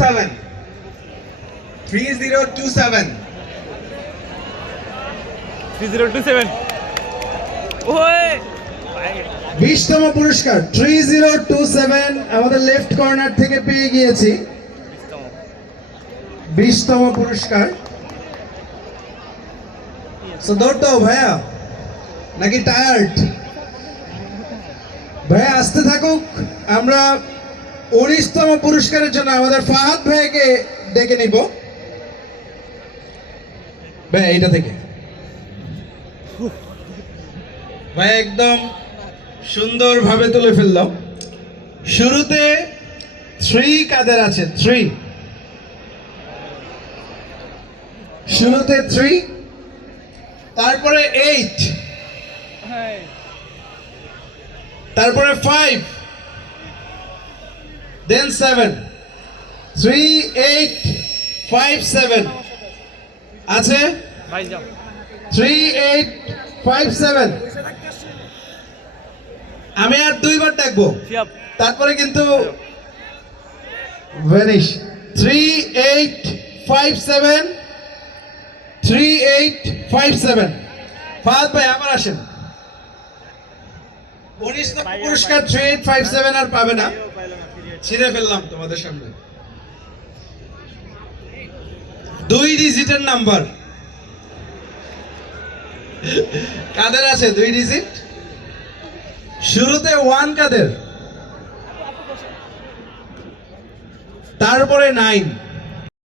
3027 3027 3027 ওই 20তম পুরস্কার 3027 আমাদের লেফট কর্নার থেকে পেয়ে গিয়েছি 20তম পুরস্কার। সো দৌড় দাও ভাইয়া, নাকি টায়ার্ড? ভাইয়া আসতে থাকুক, আমরা 19তম পুরস্কারের জন্য আমাদের ফাহাদ ভাইকে ডেকে নিব। ভাই এইটা থেকে ভাই একদম সুন্দরভাবে তুলে ফেললাম। শুরুতে 3 কাদের আছে? 3 শুরুতে 3, তারপরে 8, তারপরে 5, দেন 7, 3, 8, 5, 7 আছে। ভাই যাও 3, 8, 5, 7 আমি আর 2বার ডাকবো, শিয়াব তারপরে কিন্তু ভ্যানিশ। 3, 8, 5, 7 3, 8, 5, 7 ফাহাদ ভাই আবার আসেন। 19তম পুরস্কার 3, 8, 5, 7 আর পাবে না, ছিঁড়ে ফেললাম তোমাদের সামনে। 2 ডিজিটের নাম্বার কাদের আছে? 2 ডিজিট। শুরুতে 1 কাদের, তারপরে 9,